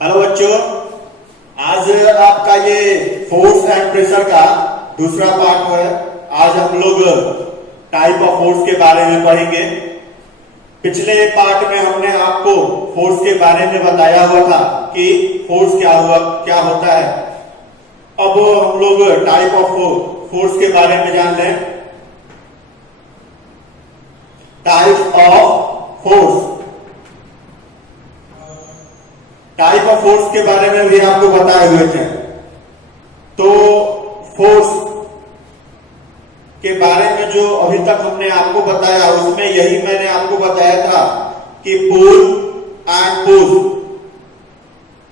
Hello बच्चों, आज आपका ये फोर्स एंड प्रेशर का दूसरा पार्ट है। आज हम लोग टाइप ऑफ फोर्स के बारे में पढ़ेंगे। पिछले पार्ट में हमने आपको फोर्स के बारे में बताया हुआ था कि फोर्स क्या होता है। अब हम लोग टाइप ऑफ फोर्स के बारे में जान लें। Type of force, type of force के बारे में भी आपको बताए हुए थे। तो फोर्स के बारे में जो अभी तक हमने आपको बताया उसमें यही मैंने आपको बताया था कि पुल एंड पुश,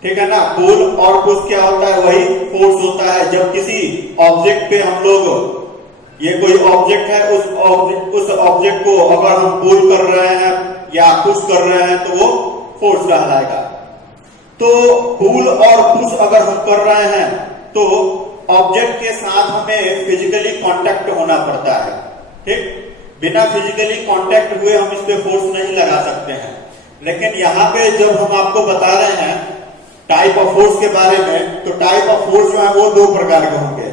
ठीक है ना। पुल और पुश क्या होता है, वही फोर्स होता है। जब किसी ऑब्जेक्ट पे हम लोग, ये कोई ऑब्जेक्ट है, उस ऑब्जेक्ट को अगर हम पुल कर रहे हैं या पुश कर रहे हैं तो वो फोर्स कहलाएगा। तो पुल और पुश अगर हम कर रहे हैं तो ऑब्जेक्ट के साथ हमें फिजिकली कांटेक्ट होना पड़ता है, ठीक। बिना फिजिकली कांटेक्ट हुए हम इस पे फोर्स नहीं लगा सकते हैं। लेकिन यहाँ पे जब हम आपको बता रहे हैं टाइप ऑफ फोर्स के बारे में, तो टाइप ऑफ फोर्स जो है वो दो प्रकार के होंगे।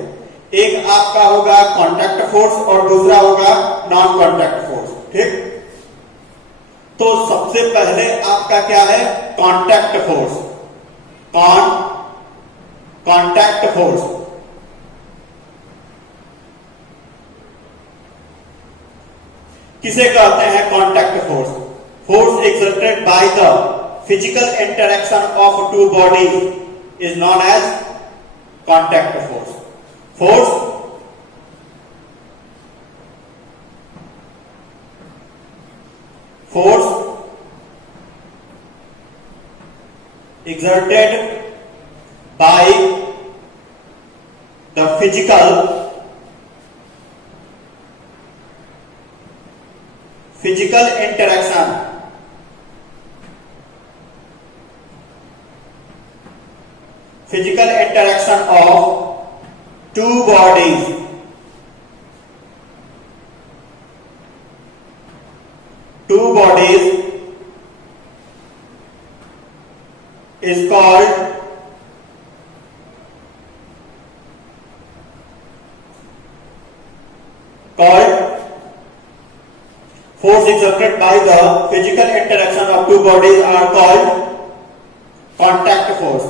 एक आपका होगा कांटेक्ट फोर्स और दूसरा होगा नॉन कांटेक्ट फोर्स, ठीक। तो सबसे पहले आपका क्या है, कांटेक्ट फोर्स। कांटेक्ट फोर्स किसे कहते हैं? Contact force, force exerted by the physical interaction of two bodies is known as contact force. Force exerted by the physical interaction of two bodies is called force exerted by the physical interaction of two bodies are called contact force।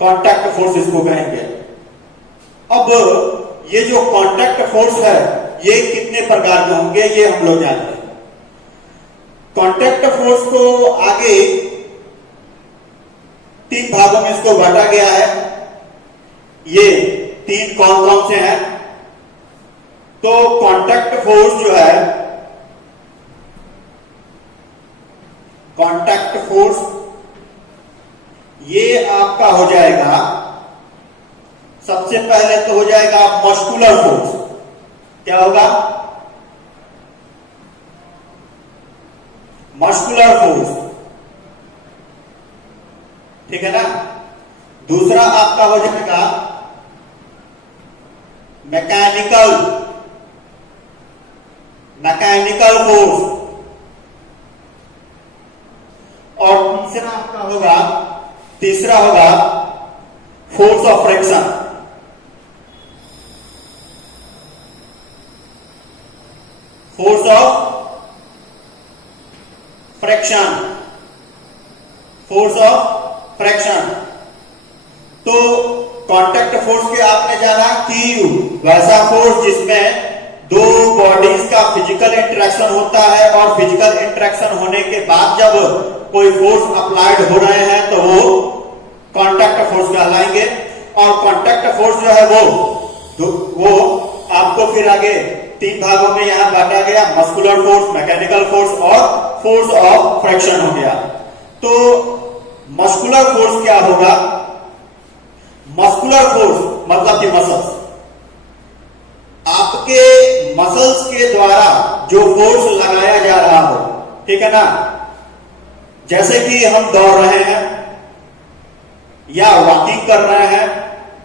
Contact force इसको कहेंगे। अब ये जो contact force है ये कितने प्रकार के होंगे ये हम लोग जानते हैं। कांटेक्ट फोर्स को आगे तीन भागों में इसको बांटा गया है। ये तीन कौन कौन से हैं? तो कांटेक्ट फोर्स जो है, कांटेक्ट फोर्स ये आपका हो जाएगा, सबसे पहले तो हो जाएगा मस्कुलर फोर्स। क्या होगा? मस्कुलर फोर्स, ठीक है ना। दूसरा आपका हो जाएगा मैकेनिकल फोर्स, और तीसरा होगा force of friction. Force of fraction. तो कांटेक्ट फोर्स के आपने जाना कि वैसा फोर्स जिसमें दो बॉडीज का फिजिकल इंटरेक्शन होता है, और फिजिकल इंटरेक्शन होने के बाद जब कोई फोर्स अप्लाइड हो रहे हैं तो वो कांटेक्ट फोर्स कहलाएंगे। और कांटेक्ट फोर्स जो है वो आपको फिर आगे तीन भागों में यहां बांटा गया, मस्कुलर फोर्स, मैकेनिकल फोर्स और फोर्स ऑफ फ्रैक्शन हो गया। तो मस्कुलर फोर्स क्या होगा? मस्कुलर फोर्स मतलब कि मसल्स, आपके मसल्स के द्वारा जो फोर्स लगाया जा रहा हो, ठीक है ना। जैसे कि हम दौड़ रहे हैं या वॉकिंग कर रहे हैं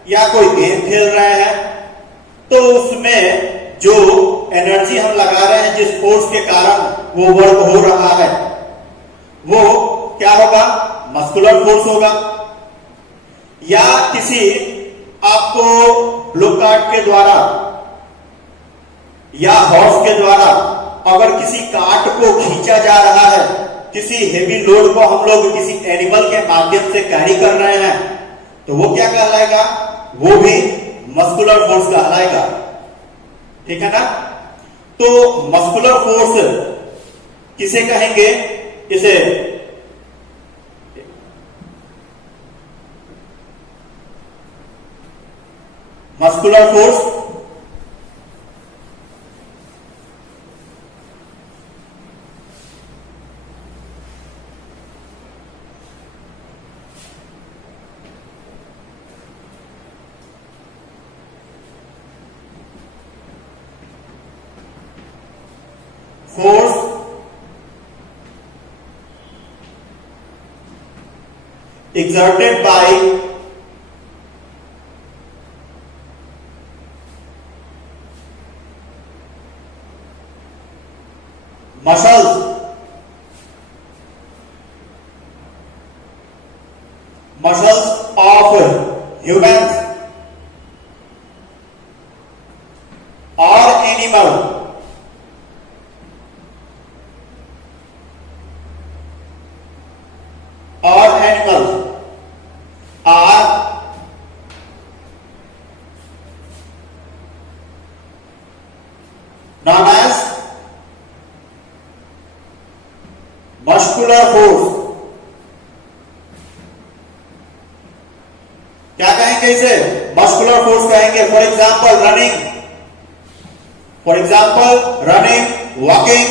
या कोई गेम खेल रहे हैं, तो उसमें जो एनर्जी हम लगा रहे हैं, जिस फोर्स के कारण वो वर्क हो रहा है, वो क्या होगा? मस्कुलर फोर्स होगा। या किसी आपको ब्लो कार्ट के द्वारा या हॉर्स के द्वारा अगर किसी कार्ट को खींचा जा रहा है, किसी हेवी लोड को हम लोग किसी एनिमल के माध्यम से कैरी कर रहे हैं, तो वो क्या कहलाएगा? वो भी मस्कुलर फोर्स कहलाएगा। ठीक है ना? तो मस्कुलर फोर्स किसे कहेंगे? इसे muscular force force exerted by muscles of humans or animal are known as muscular force। क्या कहेंगे इसे? मस्कुलर फोर्स कहेंगे। For example running, walking,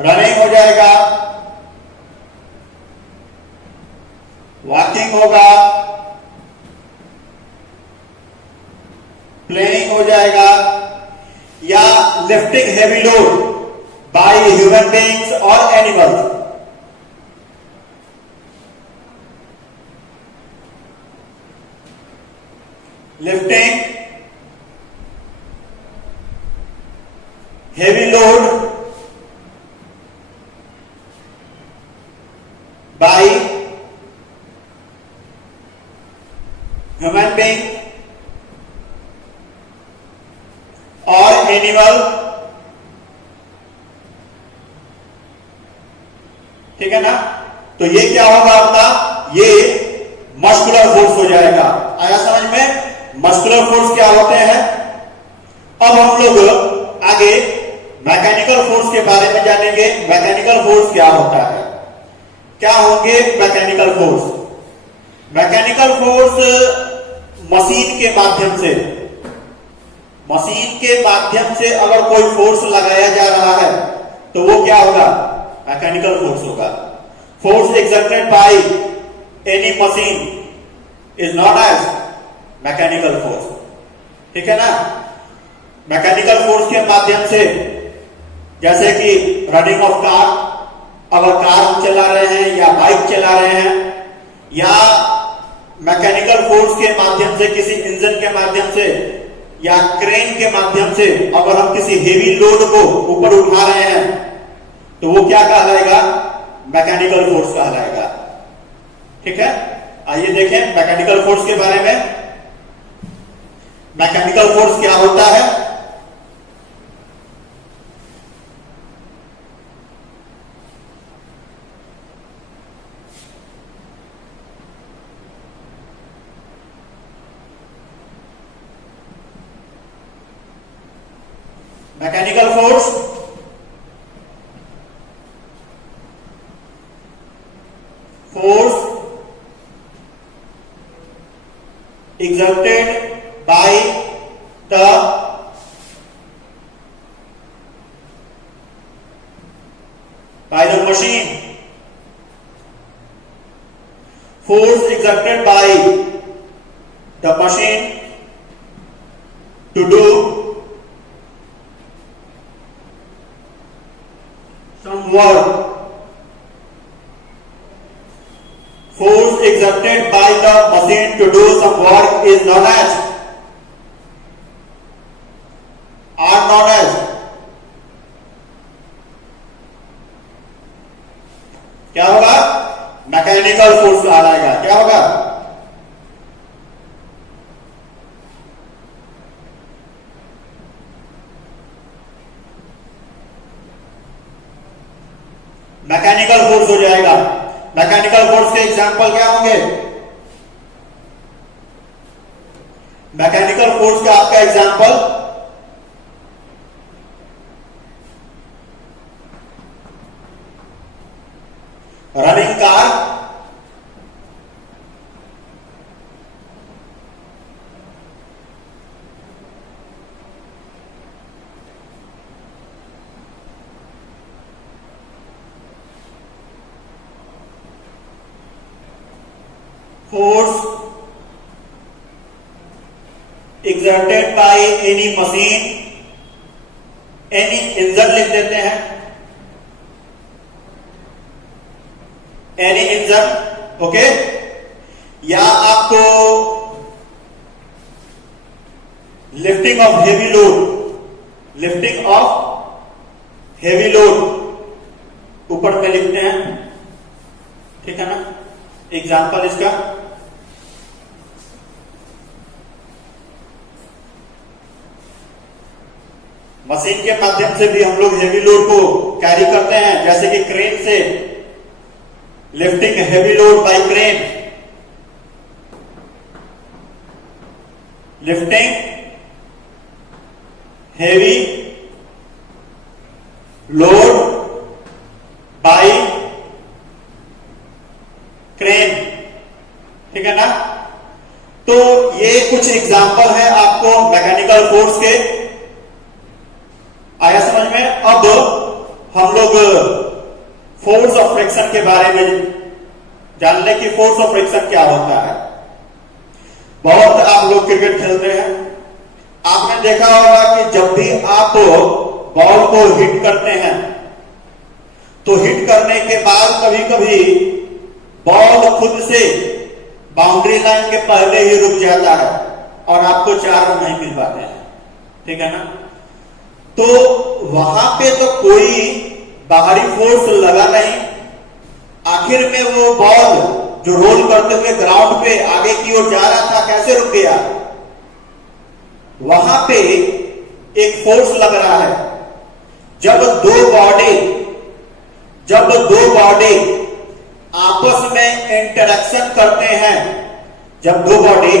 running हो जाएगा, वॉकिंग होगा, प्लेइंग हो जाएगा, या lifting heavy load by human beings और animals. Lifting heavy load by human being और एनिमल। ठीक है ना? तो ये क्या होगा आपका? ये मस्कुलर फोर्स हो जाएगा। आया समझ में? मस्कुलर फोर्स क्या होते हैं? अब हम लोग आगे मैकेनिकल फोर्स के बारे में जानेंगे। मैकेनिकल फोर्स क्या होता है? क्या होंगे mechanical force? Mechanical force machine के माध्यम से अगर कोई फोर्स लगाया जा रहा है तो वो क्या होगा? मैकेनिकल फोर्स होगा। Force exerted by any machine is known as mechanical force. ठीक है ना? मैकेनिकल फोर्स के माध्यम से जैसे कि रनिंग ऑफ कार, अगर कार चला रहे हैं या बाइक चला रहे हैं, या मैकेनिकल फोर्स के माध्यम से किसी इंजन के माध्यम से या क्रेन के माध्यम से अगर हम किसी हेवी लोड को ऊपर उठा रहे हैं तो वो क्या कहलाएगा? मैकेनिकल फोर्स कहलाएगा। ठीक है? आइए देखें मैकेनिकल फोर्स के बारे में। मैकेनिकल फोर्स क्या होता है? Mechanical force exerted by the machine, force exerted by the machine to do some work, force exerted exerted by the machine to do some work is known as, are known as, क्या होगा? Mechanical force कहलाएगा। क्या होगा? Mechanical force हो जाएगा। Mechanical force के example क्या होंगे? मैकेनिकल फोर्स का आपका example running car, force exerted by any machine, any engine लिख देते हैं, एनी इंजन, ओके। या आपको lifting of heavy load, lifting of heavy load ऊपर में लिखते हैं, ठीक है ना। एग्जाम्पल इसका मशीन के माध्यम से भी हम लोग हेवी लोड को कैरी करते हैं, जैसे कि क्रेन से, lifting heavy load bye crane, lifting heavy load bye crane, ठीक है ना। तो ये कुछ एग्जाम्पल है आपको मैकेनिकल फोर्स के, आया समझ में। अब हम लोग फोर्स ऑफ फ्रिक्शन के बारे में जान ले कि फोर्स ऑफ फ्रिक्शन क्या होता है। बहुत आप लोग क्रिकेट खेलते हैं, आपने देखा होगा कि जब भी आप बॉल को हिट करते हैं तो हिट करने के बाद कभी कभी बॉल खुद से बाउंड्री लाइन के पहले ही रुक जाता है और आपको 4 रन नहीं मिल पाते हैं, ठीक है ना। तो वहां पे तो कोई बाहरी फोर्स लगा नहीं, आखिर में वो बॉल जो रोल करते हुए ग्राउंड पे आगे की ओर जा रहा था, कैसे रुक गया? वहां पे एक फोर्स लग रहा है। जब दो बॉडी आपस में इंटरेक्शन करते हैं, जब दो बॉडी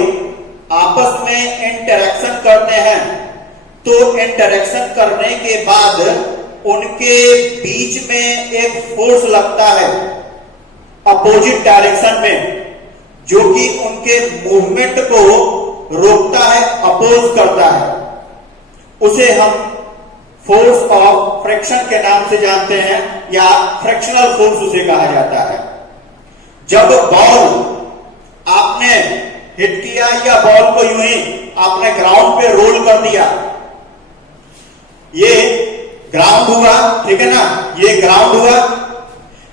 आपस में इंटरेक्शन करते हैं तो इंटरेक्शन करने के बाद उनके बीच में एक फोर्स लगता है अपोजिट डायरेक्शन में, जो कि उनके मूवमेंट को रोकता है, अपोज करता है। उसे हम फोर्स ऑफ फ्रिक्शन के नाम से जानते हैं, या फ्रिक्शनल फोर्स उसे कहा जाता है। जब बॉल आपने हिट किया या बॉल को यूं ही आपने ग्राउंड पे रोल कर दिया, ये ग्राउंड हुआ, ठीक है ना, ये ग्राउंड हुआ।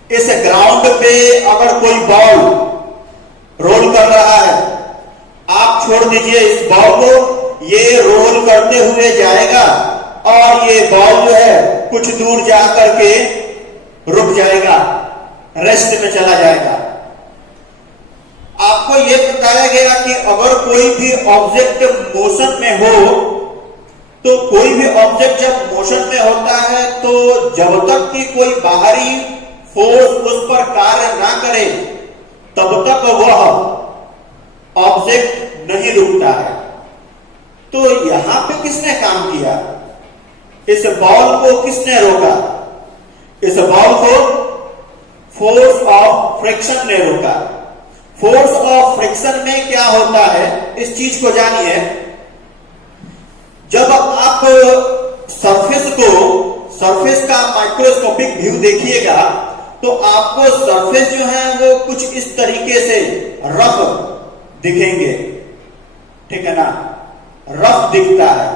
इस ग्राउंड पे अगर कोई बॉल रोल कर रहा है, आप छोड़ दीजिए इस बॉल को, ये रोल करते हुए जाएगा और ये बॉल जो है कुछ दूर जा करके रुक जाएगा, रेस्ट में चला जाएगा। आपको यह बताया गया कि अगर कोई भी ऑब्जेक्ट मोशन में हो, तो कोई भी ऑब्जेक्ट जब मोशन में होता है तो जब तक कि कोई बाहरी फोर्स उस पर कार्य ना करे तब तक वह ऑब्जेक्ट नहीं रुकता है। तो यहां पे किसने काम किया? इस बॉल को किसने रोका? इस बॉल को फोर्स ऑफ फ्रिक्शन ने रोका। फोर्स ऑफ फ्रिक्शन में क्या होता है, इस चीज को जानिए। जब आप सरफेस का माइक्रोस्कोपिक व्यू देखिएगा तो आपको सरफेस जो है वो कुछ इस तरीके से रफ दिखेंगे, ठीक है ना, रफ दिखता है,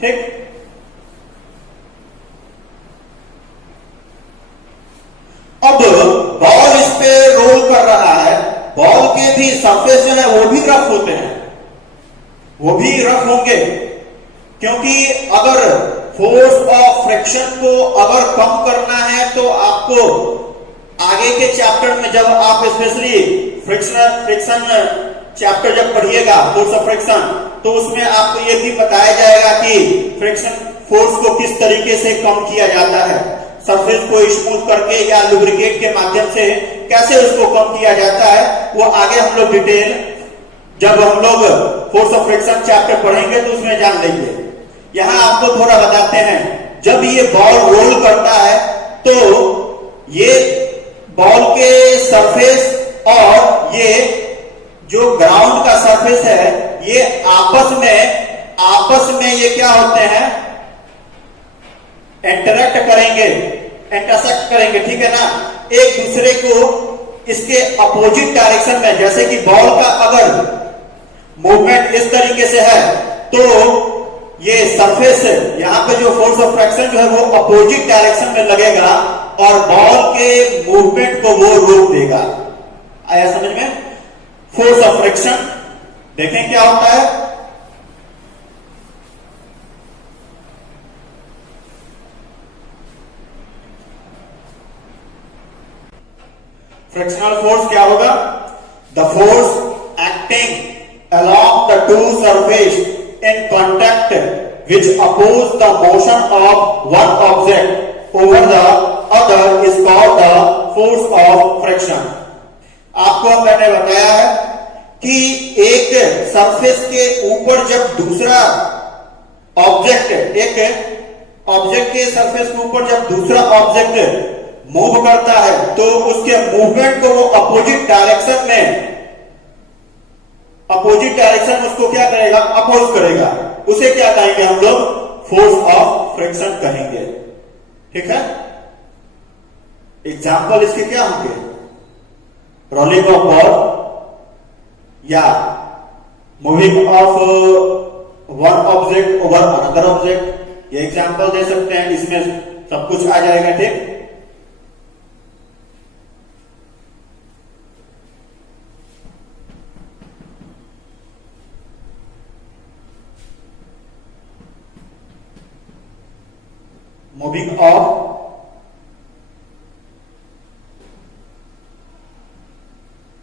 ठीक। अब बॉल इस पे रोल कर रहा है बॉल के भी सरफेस जो है वो भी रफ होते हैं, वो भी रफ होंगे, क्योंकि अगर फोर्स ऑफ फ्रिक्शन को अगर कम करना है तो आपको आगे के चैप्टर में जब आप स्पेशली फ्रिक्शन चैप्टर जब पढ़िएगा फोर्स ऑफ फ्रिक्शन, तो उसमें आपको यह भी बताया जाएगा कि फ्रिक्शन फोर्स को किस तरीके से कम किया जाता है, सरफेस को स्मूथ करके या लुब्रिकेट के माध्यम से कैसे उसको कम किया जाता है, वो आगे हम लोग डिटेल जब हम लोग फोर्स ऑफ फ्रिक्शन चैप्टर पढ़ेंगे तो उसमें जान लेंगे। यहां आपको थोड़ा बताते हैं, जब ये बॉल रोल करता है तो ये बॉल के सरफेस और ये जो ग्राउंड का सरफेस है ये आपस में ये क्या होते हैं, इंटरेक्ट करेंगे, इंटरसेक्ट करेंगे, ठीक है ना, एक दूसरे को इसके अपोजिट डायरेक्शन में। जैसे कि बॉल का अगर मूवमेंट इस तरीके से है तो ये सरफेस यहां पे जो फोर्स ऑफ फ्रिक्शन जो है वो अपोजिट डायरेक्शन में लगेगा और बॉल के मूवमेंट को वो रोक देगा। आया समझ में? फोर्स ऑफ फ्रिक्शन देखें क्या होता है। फ्रिक्शनल फोर्स क्या होगा? The force acting along the two surface in contact which oppose the motion of one object over the other is called the force of friction। आपको मैंने बताया है कि एक सरफेस के ऊपर जब दूसरा ऑब्जेक्ट, एक ऑब्जेक्ट के सरफेस के ऊपर जब दूसरा ऑब्जेक्ट मूव करता है तो उसके मूवमेंट को वो अपोजिट डायरेक्शन में, अपोजिट डायरेक्शन उसको क्या करेगा, अपोज करेगा, उसे क्या कहेंगे हम लोग? फोर्स ऑफ फ्रिक्शन कहेंगे, ठीक है। एग्जाम्पल इसके क्या होंगे? रोलिंग ऑफ बॉल या moving of one object over another object, ये एग्जाम्पल दे सकते हैं, इसमें सब कुछ आ जाएगा, ठीक। Moving of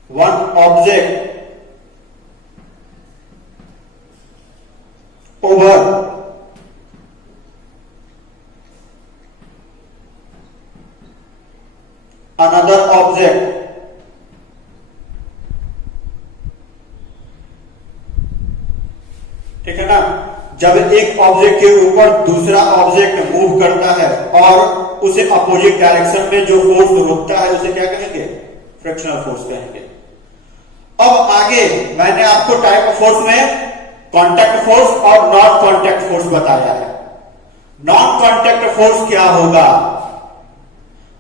one object over another object, ठीक है ना। जब एक ऑब्जेक्ट के ऊपर दूसरा ऑब्जेक्ट मूव करता है और उसे अपोजिट डायरेक्शन में जो फोर्स रोकता है उसे क्या कहेंगे? फ्रिक्शनल फोर्स कहेंगे। अब आगे मैंने आपको टाइप ऑफ फोर्स में कॉन्टैक्ट फोर्स और नॉन कॉन्टैक्ट फोर्स बताया है। नॉन कॉन्टैक्ट फोर्स क्या होगा?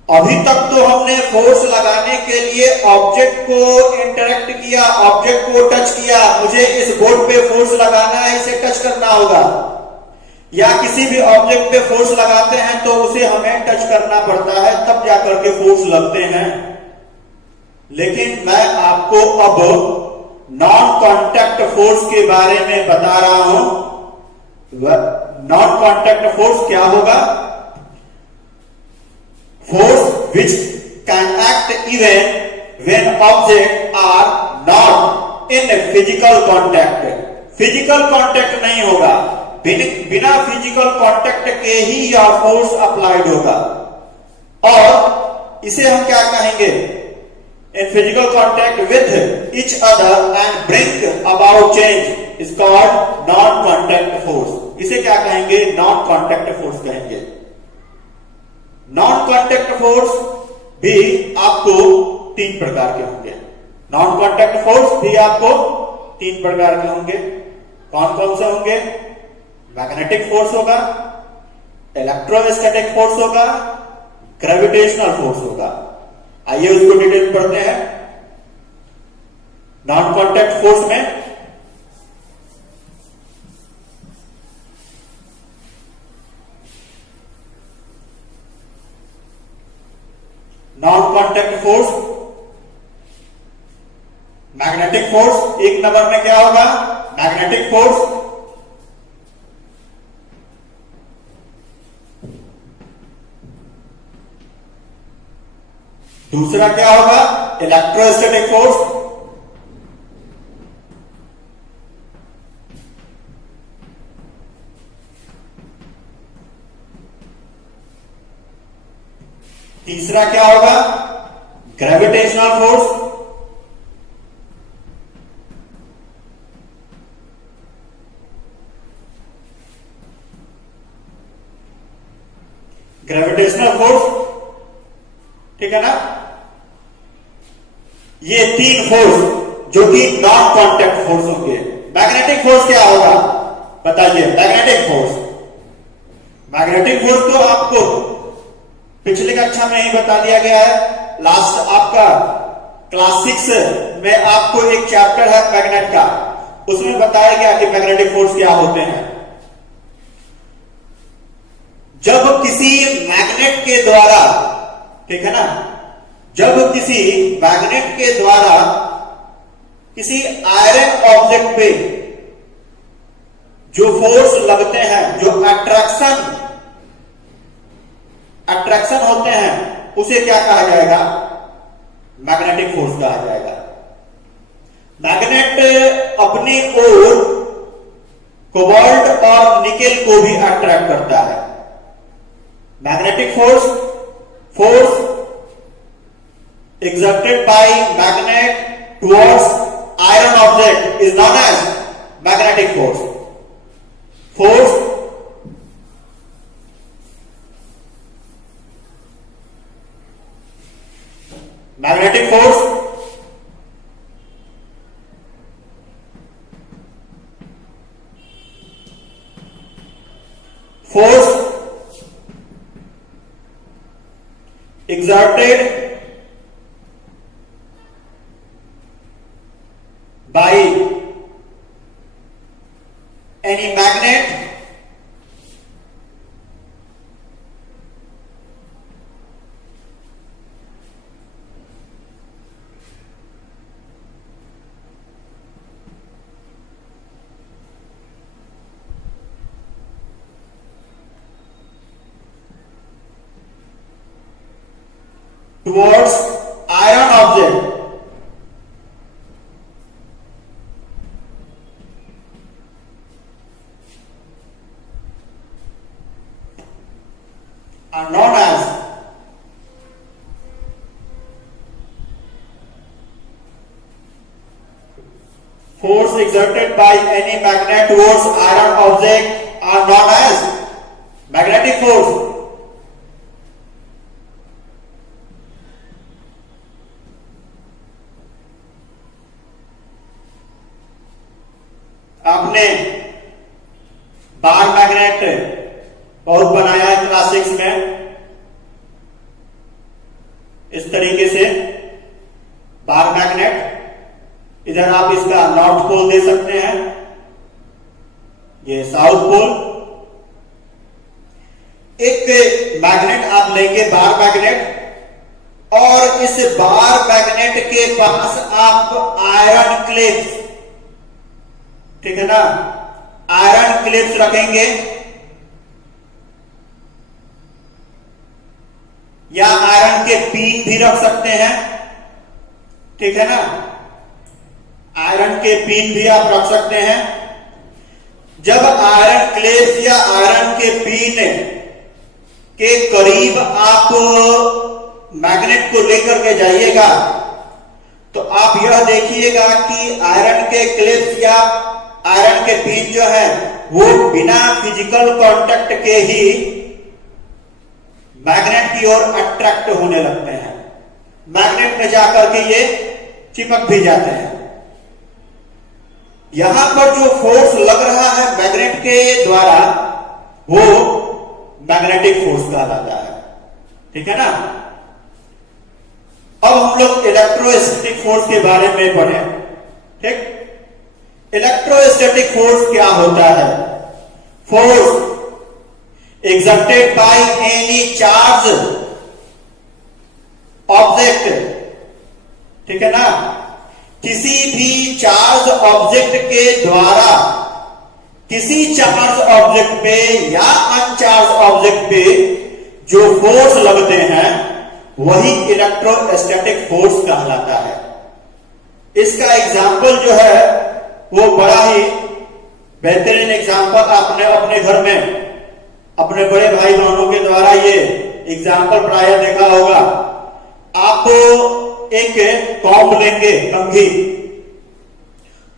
अभी तक तो हमने फोर्स लगाने के लिए ऑब्जेक्ट को इंटरेक्ट किया, ऑब्जेक्ट को टच किया, मुझे इस बोर्ड पे फोर्स लगाना है, इसे टच करना होगा, या किसी भी ऑब्जेक्ट पे फोर्स लगाते हैं तो उसे हमें टच करना पड़ता है, तब जाकर के फोर्स लगते हैं। लेकिन मैं आपको अब नॉन कॉन्टैक्ट फोर्स के बारे में बता रहा हूं। नॉन कॉन्टैक्ट फोर्स क्या होगा? Force which can act even when objects are not in physical contact। Physical contact नहीं होगा, बिना फिजिकल कांटेक्ट के ही यह फोर्स अप्लाइड होगा। और इसे हम क्या कहेंगे? In physical contact with each other and bring about change is called non contact force. इसे क्या कहेंगे? नॉन कांटेक्ट फोर्स कहेंगे। नॉन कॉन्टैक्ट फोर्स भी आपको 3 प्रकार के होंगे। नॉन कॉन्टैक्ट फोर्स भी आपको 3 प्रकार के होंगे। कौन कौन से होंगे? मैग्नेटिक फोर्स होगा, इलेक्ट्रोस्टैटिक फोर्स होगा, ग्रेविटेशनल फोर्स होगा। आइए उसको डिटेल पढ़ते हैं। नॉन कॉन्टैक्ट फोर्स में non contact force magnetic force एक नंबर में क्या होगा? Magnetic force. दूसरा क्या होगा? Electrostatic force. तीसरा क्या होगा? Gravitational force. ग्रेविटेशनल फोर्स, ठीक है ना? ये तीन फोर्स जो कि नॉन कांटेक्ट फोर्स होंगे। मैग्नेटिक फोर्स क्या होगा बताइए? मैग्नेटिक फोर्स, मैग्नेटिक फोर्स तो आपको पिछले कक्षा में ही बता दिया गया है। लास्ट आपका क्लास 6 में आपको एक चैप्टर है मैग्नेट का, उसमें बताया गया कि मैग्नेटिक फोर्स क्या होते हैं। जब किसी मैग्नेट के द्वारा, ठीक है ना, जब किसी मैग्नेट के द्वारा किसी आयरन ऑब्जेक्ट पे जो फोर्स लगते हैं, जो अट्रैक्शन होते हैं, उसे क्या कहा जाएगा? मैग्नेटिक फोर्स कहा जाएगा। मैग्नेट अपनी ओर कोबाल्ट और निकेल को भी अट्रैक्ट करता है। Magnetic force exerted by magnet towards iron object is known as magnetic force. Magnetic force exerted by any magnet towards iron object are known as force exerted by any magnet towards iron object are known as magnetic force. आपने bar magnet बहुत बनाया है class 6 में। इस तरीके से bar magnet, इधर आप इसका नॉर्थ पोल दे सकते हैं, ये साउथ पोल। एक मैग्नेट आप लेंगे, बार मैग्नेट, और इस बार मैग्नेट के पास आप आयरन क्लिप्स, ठीक है ना, आयरन क्लिप्स रखेंगे या आयरन के पिन भी रख सकते हैं, ठीक है ना, आयरन के पिन भी आप रख सकते हैं। जब आयरन क्लिप्स या आयरन के पिन के करीब आप मैग्नेट को लेकर के जाइएगा तो आप यह देखिएगा कि आयरन के क्लिप्स या आयरन के पिन जो है वो बिना फिजिकल कांटेक्ट के ही मैग्नेट की ओर अट्रैक्ट होने लगते हैं। मैग्नेट में जाकर के ये चिपक भी जाते हैं। यहां पर जो फोर्स लग रहा है मैग्नेट के द्वारा वो मैग्नेटिक फोर्स कहलाता है, ठीक है ना। अब हम लोग इलेक्ट्रोस्टैटिक फोर्स के बारे में पढ़े, ठीक। इलेक्ट्रोस्टैटिक फोर्स क्या होता है? Force exerted by any charged object, ठीक है ना, किसी भी चार्ज ऑब्जेक्ट के द्वारा किसी चार्ज ऑब्जेक्ट पे या अनचार्ज ऑब्जेक्ट पे जो फोर्स लगते हैं वही इलेक्ट्रोस्टैटिक फोर्स कहलाता है। इसका एग्जाम्पल जो है वो बड़ा ही बेहतरीन एग्जाम्पल आपने अपने घर में अपने बड़े भाई बहनों के द्वारा ये एग्जाम्पल प्राय देखा होगा। आप एक कॉम्ब लेंगे, कंघी,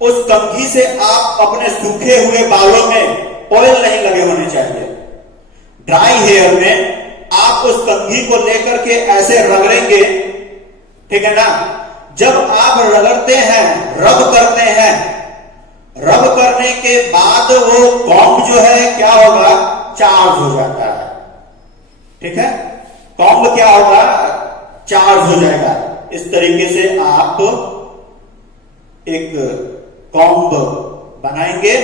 उस कंघी से आप अपने सूखे हुए बालों में ऑयल नहीं लगे होने चाहिए। ड्राई हेयर में आप उस कंघी को लेकर के ऐसे रगड़ेंगे, ठीक है ना। जब आप रगड़ते हैं, रब करते हैं, रब करने के बाद वो कॉम्ब जो है क्या होगा, चार्ज हो जाता है, ठीक है। कॉम्ब क्या होगा, चार्ज हो जाएगा। इस तरीके से आप एक कॉम्ब बनाएंगे।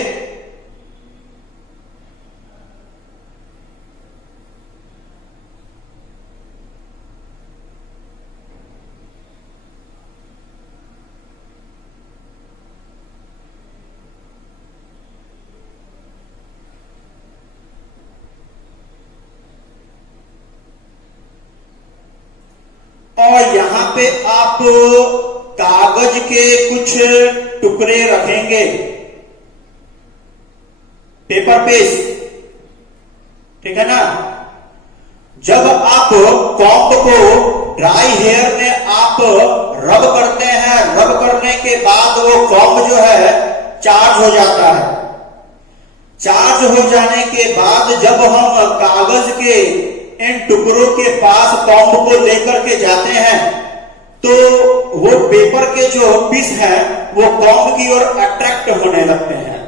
और यहां पे आप कागज के कुछ टुकड़े रखेंगे, पेपर पेस्ट, ठीक है ना। जब आप कॉम्ब को ड्राई हेयर में आप रब करते हैं, रब करने के बाद वो कॉम्ब जो है चार्ज हो जाता है। चार्ज हो जाने के बाद जब हम कागज के इन टुकड़ों के पास कॉम्ब को लेकर के जाते हैं तो वो पेपर के जो पीस है वो कॉम्ब की ओर अट्रैक्ट होने लगते हैं।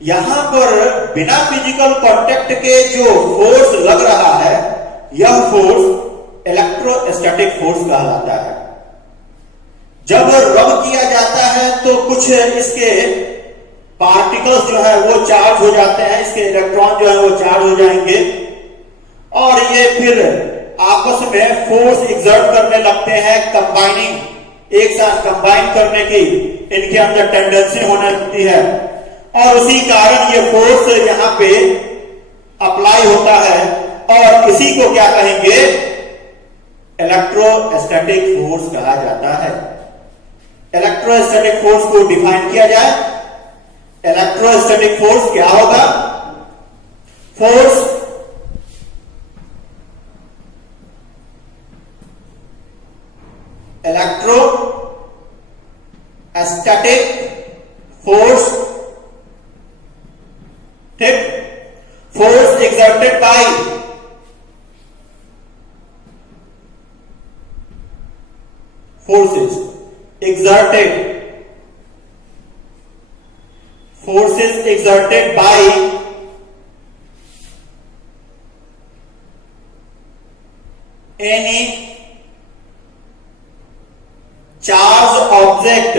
यहां पर बिना फिजिकल कांटेक्ट के जो फोर्स लग रहा है यह फोर्स इलेक्ट्रोस्टैटिक फोर्स कहलाता है। जब रब किया जाता है तो कुछ इसके पार्टिकल्स जो है वो चार्ज हो जाते हैं, इसके इलेक्ट्रॉन जो है वो चार्ज हो जाएंगे और ये फिर आपस में फोर्स एक्सर्ट करने लगते हैं, कंबाइनिंग, एक साथ कंबाइन करने की इनके अंदर टेंडेंसी होने लगती है और उसी कारण ये फोर्स यहां पे अप्लाई होता है और इसी को क्या कहेंगे, इलेक्ट्रोस्टैटिक फोर्स कहा जाता है। इलेक्ट्रोस्टैटिक फोर्स को डिफाइन किया जाए, इलेक्ट्रोस्टैटिक फोर्स क्या होगा, फोर्स इलेक्ट्रोस्टैटिक फोर्स, ठीक, force exerted bye forces exerted by any charged object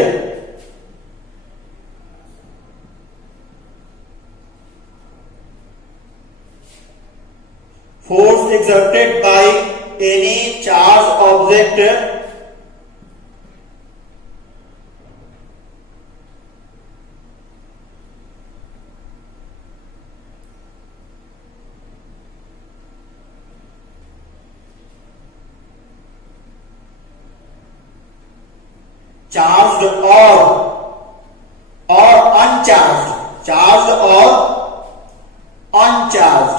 force exerted by any charged object charged और अनचार्ज्ड, चार्ज्ड और uncharged,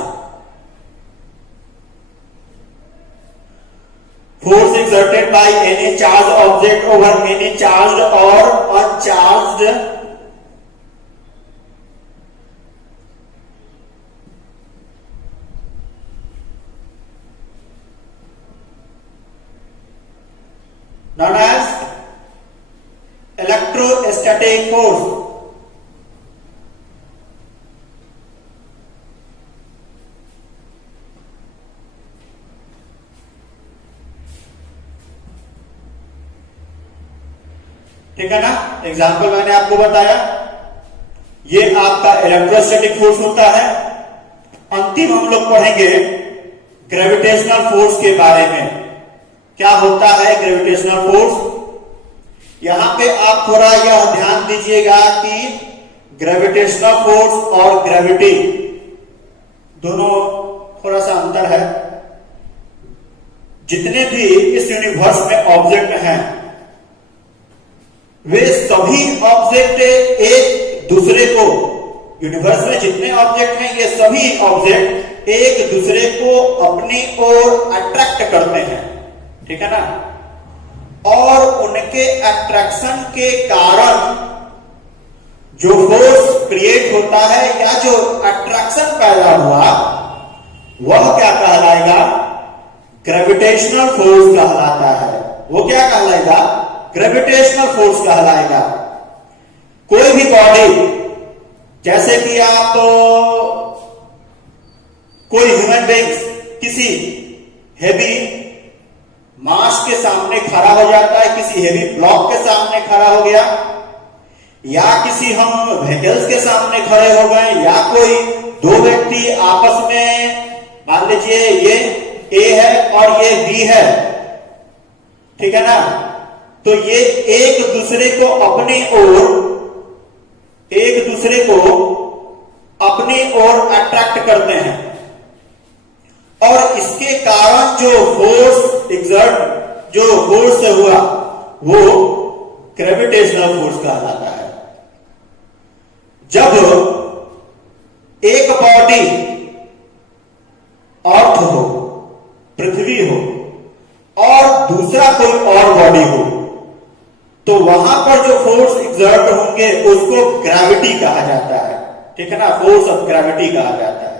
force exerted by any charge object over any charged और uncharged known as electrostatic force। ठीक है ना, example मैंने आपको बताया, ये आपका इलेक्ट्रोस्टैटिक फोर्स होता है। अंतिम हम लोग पढ़ेंगे ग्रेविटेशनल फोर्स के बारे में। क्या होता है ग्रेविटेशनल फोर्स? यहां पे आप थोड़ा यह ध्यान दीजिएगा कि ग्रेविटेशनल फोर्स और ग्रेविटी दोनों थोड़ा सा अंतर है। जितने भी इस यूनिवर्स में ऑब्जेक्ट हैं वे सभी ऑब्जेक्ट एक दूसरे को, यूनिवर्स में जितने ऑब्जेक्ट हैं ये सभी ऑब्जेक्ट एक दूसरे को अपनी ओर अट्रैक्ट करते हैं, ठीक है ना। और उनके अट्रैक्शन के कारण जो फोर्स क्रिएट होता है या जो अट्रैक्शन पैदा हुआ वह क्या कहलाएगा, ग्रेविटेशनल फोर्स कहलाता है। वो क्या कहलाएगा, ग्रेविटेशनल फोर्स कहलाएगा। कोई भी बॉडी, जैसे कि आप कोई ह्यूमन बीइंग्स किसी हेवी मास के सामने खड़ा हो जाता है, किसी हेवी ब्लॉक के सामने खड़ा हो गया, या किसी हम व्हीकल्स के सामने खड़े हो गए, या कोई दो व्यक्ति आपस में, मान लीजिए ये ए है और ये बी है, ठीक है ना, तो ये एक दूसरे को अपनी ओर अट्रैक्ट करते हैं और इसके कारण जो फोर्स से हुआ वो ग्रेविटेशनल फोर्स कहलाता है। जब एक बॉडी अर्थ हो, पृथ्वी हो और दूसरा कोई और बॉडी हो तो वहां पर जो फोर्स एग्जर्ट होंगे उसको ग्रेविटी कहा जाता है, ठीक है ना, फोर्स ऑफ ग्रेविटी कहा जाता है।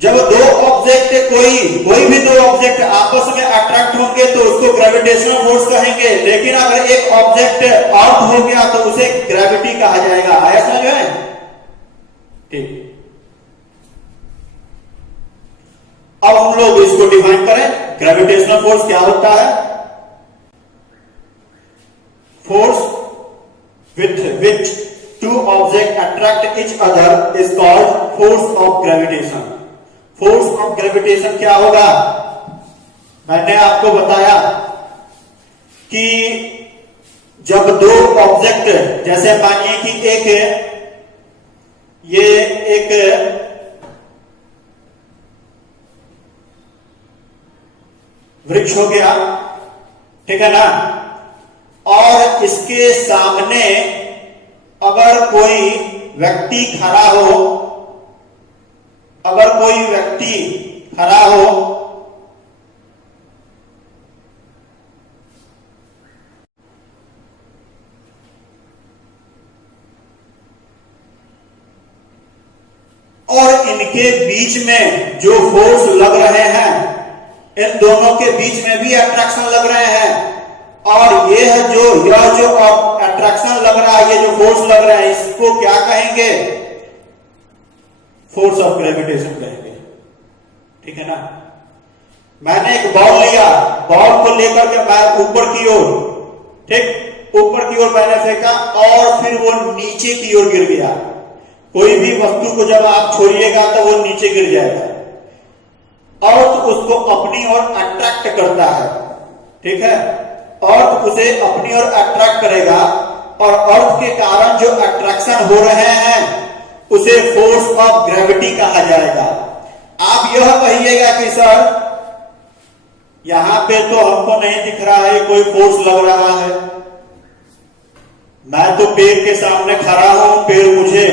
जब दो ऑब्जेक्ट कोई भी दो ऑब्जेक्ट आपस में अट्रैक्ट होंगे तो उसको ग्रेविटेशनल फोर्स कहेंगे, लेकिन अगर एक ऑब्जेक्ट अर्थ हो गया तो उसे ग्रेविटी कहा जाएगा। आया समझ में? ठीक। अब हम लोग इसको डिफाइन करें, ग्रेविटेशनल फोर्स क्या होता है। Force with which two object attract each other is called force of gravitation. Force of gravitation क्या होगा, मैंने आपको बताया कि जब दो ऑब्जेक्ट, जैसे मानिए कि ये एक वृक्ष हो गया, ठीक है ना, और इसके सामने अगर कोई व्यक्ति खड़ा हो, और इनके बीच में जो फोर्स लग रहे हैं, इन दोनों के बीच में भी अट्रैक्शन लग रहे हैं, और यह जो अट्रैक्शन लग रहा है, ये जो फोर्स लग रहा है, इसको क्या कहेंगे, फोर्स ऑफ ग्रेविटेशन कहेंगे, ठीक है ना। मैंने एक बॉल लिया, बॉल को लेकर के मैं ऊपर की ओर, ठीक, ऊपर की ओर मैंने फेंका और फिर वो नीचे की ओर गिर गया। कोई भी वस्तु को जब आप छोड़िएगा तो वो नीचे गिर जाएगा, अर्थ उसको अपनी ओर अट्रैक्ट करता है, ठीक है, अर्थ उसे अपनी ओर अट्रैक्ट करेगा और अर्थ के कारण जो अट्रैक्शन हो रहे हैं उसे फोर्स ऑफ ग्रेविटी कहा जाएगा। आप यह कहिएगा कि सर यहां पे तो हमको नहीं दिख रहा है कोई फोर्स लग रहा है, मैं तो पेड़ के सामने खड़ा हूं, पेड़ मुझे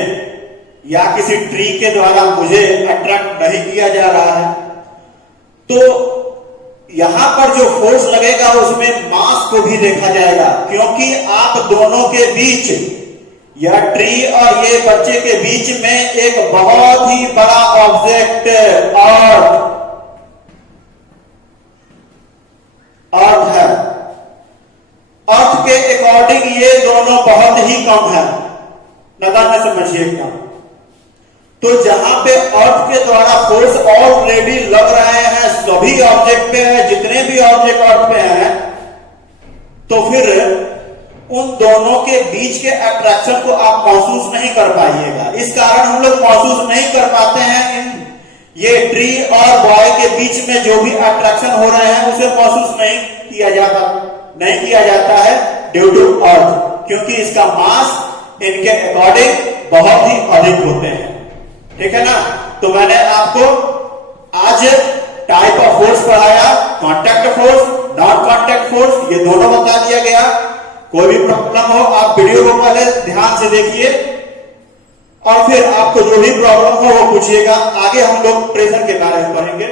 या किसी ट्री के द्वारा मुझे अट्रैक्ट नहीं किया जा रहा है, तो यहां पर जो फोर्स लगेगा उसमें मास को भी देखा जाएगा, क्योंकि आप दोनों के बीच, या ट्री और ये बच्चे के बीच में एक बहुत ही बड़ा ऑब्जेक्ट अर्थ है। अर्थ के अकॉर्डिंग ये दोनों बहुत ही कम है, नदान में समझिए क्या। तो जहां पे अर्थ के द्वारा फोर्स ऑलरेडी लग रहे हैं सभी ऑब्जेक्ट पे है, जितने भी ऑब्जेक्ट अर्थ पे हैं, तो फिर उन दोनों के बीच के अट्रैक्शन को आप महसूस नहीं कर पाइएगा। इस कारण हम लोग महसूस नहीं कर पाते हैं ये ट्री और बॉय के बीच में जो भी अट्रैक्शन हो रहे हैं उसे महसूस नहीं किया जाता है, ड्यू टू अर्थ, क्योंकि इसका मास इनके अकॉर्डिंग बहुत ही अधिक होते हैं। ठीक है ना। तो मैंने आपको आज टाइप ऑफ फोर्स पढ़ाया, contact force, non contact force, ये दोनों बता दिया गया। कोई भी प्रॉब्लम हो आप वीडियो को पहले ध्यान से देखिए और फिर आपको जो भी प्रॉब्लम हो वो पूछिएगा। आगे हम लोग प्रेशर के बारे में पढ़ेंगे।